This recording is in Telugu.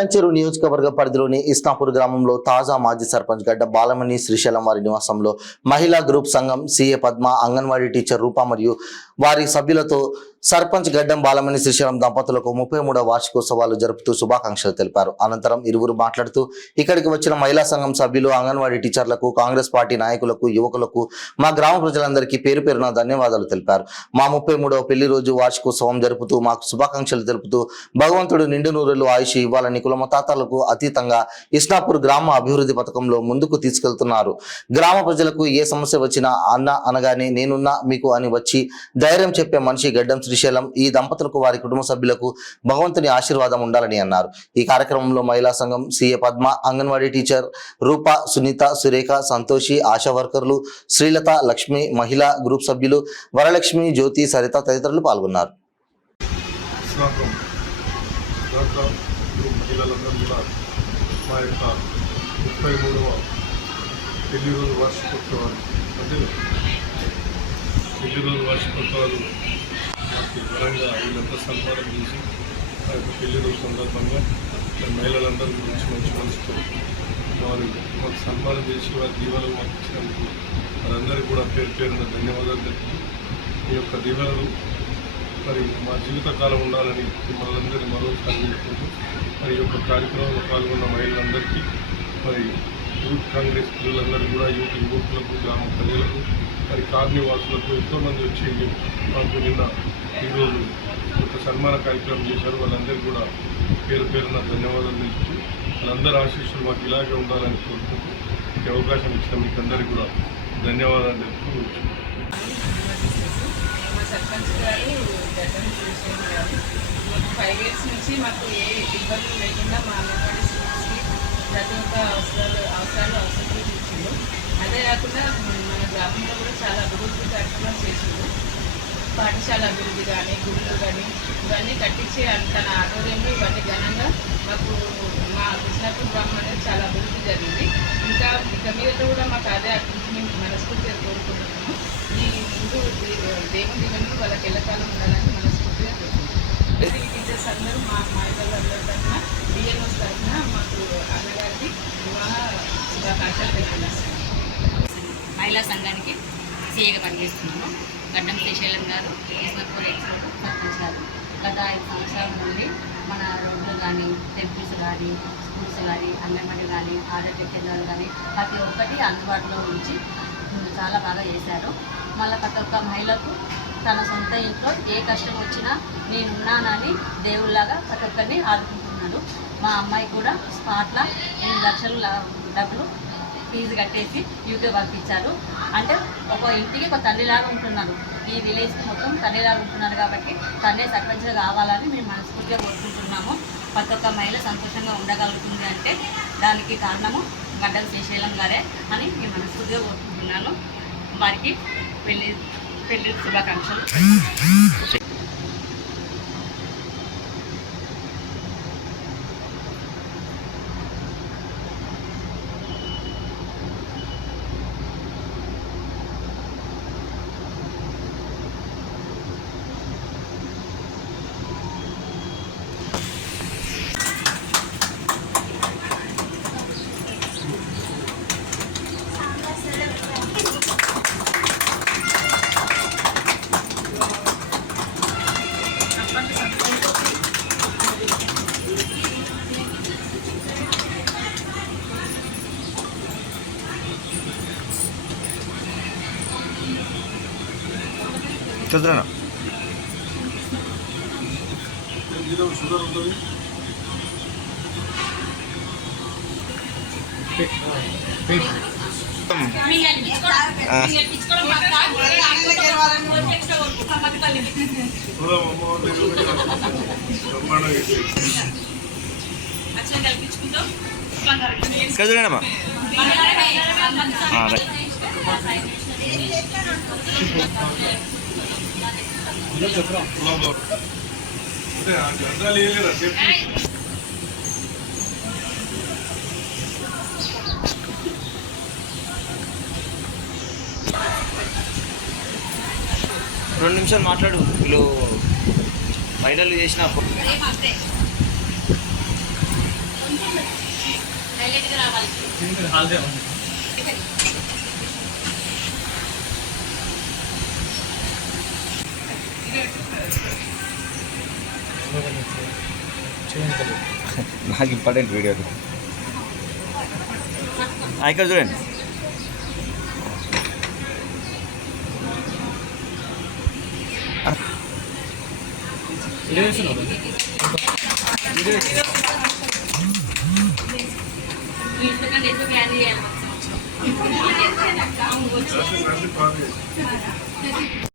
పడంచెరు నియోజకవర్గ పరిధిలోని ఇస్నాపూర్ గ్రామంలో తాజా మాజీ సర్పంచ్ గడ్డ బాలమణి శ్రీశైలం వారి నివాసంలో మహిళా గ్రూప్ సంఘం సీఏ పద్మ, అంగన్వాడీ టీచర్ రూప మరియు వారి సభ్యులతో సర్పంచ్ గడ్డం బాలమణి శ్రీశైలం దంపతులకు 33వ వార్షికోత్సవాలు జరుపుతూ శుభాకాంక్షలు తెలిపారు. అనంతరం ఇరువురు మాట్లాడుతూ ఇక్కడికి వచ్చిన మహిళా సంఘం సభ్యులు, అంగన్వాడీ టీచర్లకు, కాంగ్రెస్ పార్టీ నాయకులకు, యువకులకు, మా గ్రామ ప్రజలందరికీ పేరు పేరున ధన్యవాదాలు తెలిపారు. మా 33వ పెళ్లి రోజు వార్షికోత్సవం జరుపుతూ మాకు శుభాకాంక్షలు తెలుపుతూ భగవంతుడు నిండు నూరేళ్లు ఆయుష్ ఇవ్వాలని కులమతాతలకు అతీతంగా ఇస్నాపూర్ గ్రామ అభివృద్ధి పథకంలో ముందుకు తీసుకెళ్తున్నారు. గ్రామ ప్రజలకు ఏ సమస్య వచ్చినా అన్న అనగానే నేనున్నా మీకు అని వచ్చి ధైర్యం చెప్పే మనిషి గడ్డం శ్రీశైలం. ఈ దంపతులకు, వారి కుటుంబ సభ్యులకు భగవంతుని ఆశీర్వాదం ఉండాలని అన్నారు. ఈ కార్యక్రమంలో మహిళా సంఘం సీఏ పద్మ, అంగన్వాడీ టీచర్ రూప, సునీత, సురేఖ, సంతోషి, ఆశా వర్కర్లు శ్రీలత, లక్ష్మి, మహిళా గ్రూప్ సభ్యులు వరలక్ష్మి, జ్యోతి, సరిత తదితరులు పాల్గొన్నారు. పెళ్లి రోజు వార్షికోత్సవాలు మాకు ఘనంగా వీళ్ళంతా సన్మానం చేసి ఆ యొక్క పెళ్లి రోజు సందర్భంగా మహిళలందరూ గురించి మంచి మనసుతో వారు మాకు సన్మానం చేసి వారి దీవెనలు మాకు ఇచ్చినందుకు వారందరికీ కూడా పేరు పేరున ధన్యవాదాలు తెలుపుతూ ఈ యొక్క దీవెనలు మరి మా జీవితకాలం ఉండాలని మనందరినీ మరోసారి తెలుపుకుంటూ మరి ఈ యొక్క కార్యక్రమంలో పాల్గొన్న మహిళలందరికీ మరి యూత్ కాంగ్రెస్ పిల్లలందరూ కూడా యువకులకు, గ్రామ ప్రజలకు, మరి కాలనీ వాసులకు ఎంతోమంది వచ్చి మాకు నిన్న ఈరోజు ఒక సన్మాన కార్యక్రమం చేశారు. వాళ్ళందరికీ కూడా పేరు పేరున ధన్యవాదాలు తెలుపుతూ వాళ్ళందరి ఆశీస్సులు మాకు ఇలాగే ఉండాలని కోరుకుంటూ ఈ అవకాశం ఇచ్చిన మీకు అందరికీ కూడా ధన్యవాదాలు తెలుపుతూ మా సర్పంచ్ గారు గడ్డం శ్రీశైలం గారు మాకు 5 years నుంచి మాకు ఏ ఇబ్బందులు లేకుండా మా అంగన్వాడీ స్కూల్స్కి ప్రతి ఒక్క అవసరాలు తీర్చిండు. అదే కాకుండా మన గ్రామంలో కూడా చాలా అభివృద్ధి కార్యక్రమాలు చేసిండు. పాఠశాల అభివృద్ధి కానీ, గుళ్ళు కానీ ఇవన్నీ కట్టించి తన ఆధ్వర్యంలో ఇవన్నీ ఘనంగా మాకు మా కృష్ణాపూర్ గ్రామం అనేది చాలా అభివృద్ధి జరిగింది. ఇక మీద కూడా మాకు అదే అభివృద్ధి మేము మనస్ఫూర్తిగా కోరుకుంటున్నాము. ఈ ముందు దేవుని దీవెనలు వాళ్ళకి ఎల్లకాలం ఉండాలని మనస్ఫూర్తిగా కోరుకుంటున్నాము. టీచర్స్ అందరూ మా మహిళలందరి తరఫున, బిఎన్ఓస్ తరఫున మాకు అన్నగారికి వివాహ శుభాకాంక్షలు తెలియజేస్తున్నాము. మహిళా సంఘానికి సీఏగా పనిచేస్తున్నాను. గడ్డం శ్రీశైలం గారు ఇస్నాపూర్ సర్పంచ్ గారు గత 5 సంవత్సరాల నుండి మన రోడ్లు కానీ, టెంపుల్స్ కానీ, స్కూల్స్ కానీ, అంగన్వాడీ కానీ, ఆరోగ్య కేంద్రాలు కానీ ప్రతి ఒక్కటి అందుబాటులో ఉంచి చాలా బాగా చేశారు. మళ్ళీ ప్రతి ఒక్క మహిళకు తన సొంత ఇంట్లో ఏ కష్టం వచ్చినా నేనున్నానని దేవుళ్ళలాగా ప్రతి ఒక్కరిని ఆదుకుంటున్నాడు. మా అమ్మాయి కూడా స్పాట్లో 8 లక్షలు డబ్బులు ఫీజు కట్టేసి యూకే పంపించారు. అంటే ఒక ఇంటికి ఒక తల్లిలాగా ఉంటున్నారు. ఈ విలేజ్కి మొత్తం తల్లిలాగా ఉంటున్నారు కాబట్టి తన్నే సర్పంచ్గా కావాలని మేము మనస్ఫూర్తిగా కోరుకుంటున్నాము. ప్రతి ఒక్క మహిళ సంతోషంగా ఉండగలుగుతుంది అంటే దానికి కారణము గడ్డం శ్రీశైలం గారే అని నేను మనస్ఫూర్తిగా కోరుకుంటున్నాను. వారికి పెళ్లి శుభాకాంక్షలు. చదువునా షుగర్ ఉంటుంది. చదువులేనమ్మా అంటే గంధాలు వేయలేరా సేఫ్టీ? 2 నిమిషాలు మాట్లాడు. వీళ్ళు ఫైనల్ చేసిన బయటకు రావాలి. నాకు ఇంపార్టెంట్ వీడియో ఇక్కడ చూడండి. మీ ఇంతకంటే ఎక్కువ ప్లాన్ చేయాలి. రండి, రండి,